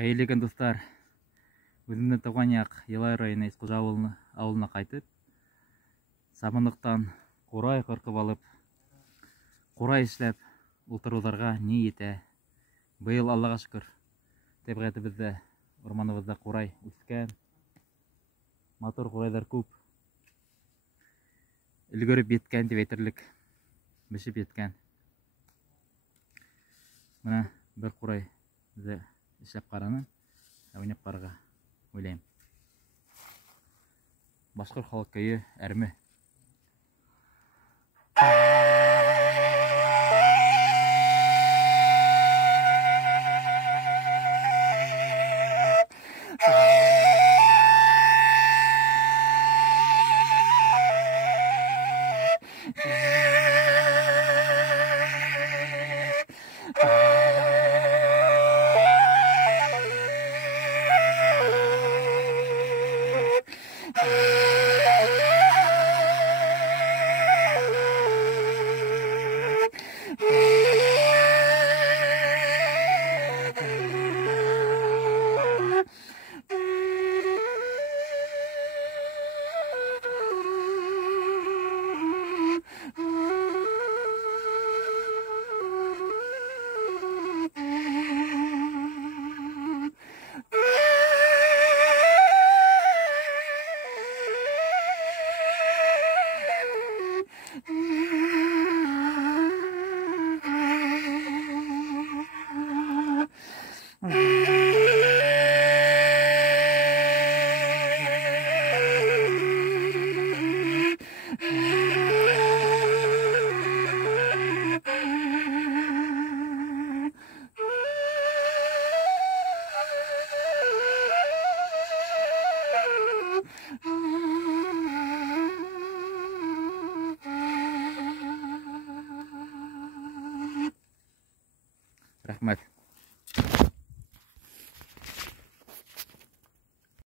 Қайырлы күн достар. Өзімнің туған яқ Елай районы Есқожа ауылына қайтып, сабындықтан қурай қырқып алып, қурай ішлеп ұлтырударға не ете. Биыл Аллаға шүкір, табиғатыбызда, орманыбызда қурай өскен, матур қурайлар көп. Үлгеріп еткен деп айтырлық, бішіп еткен. Мына бір қурай бізді ішлеп қараны, ойнап қарға ойлайым. Башқұр халық күйі әрмі. Рахмет.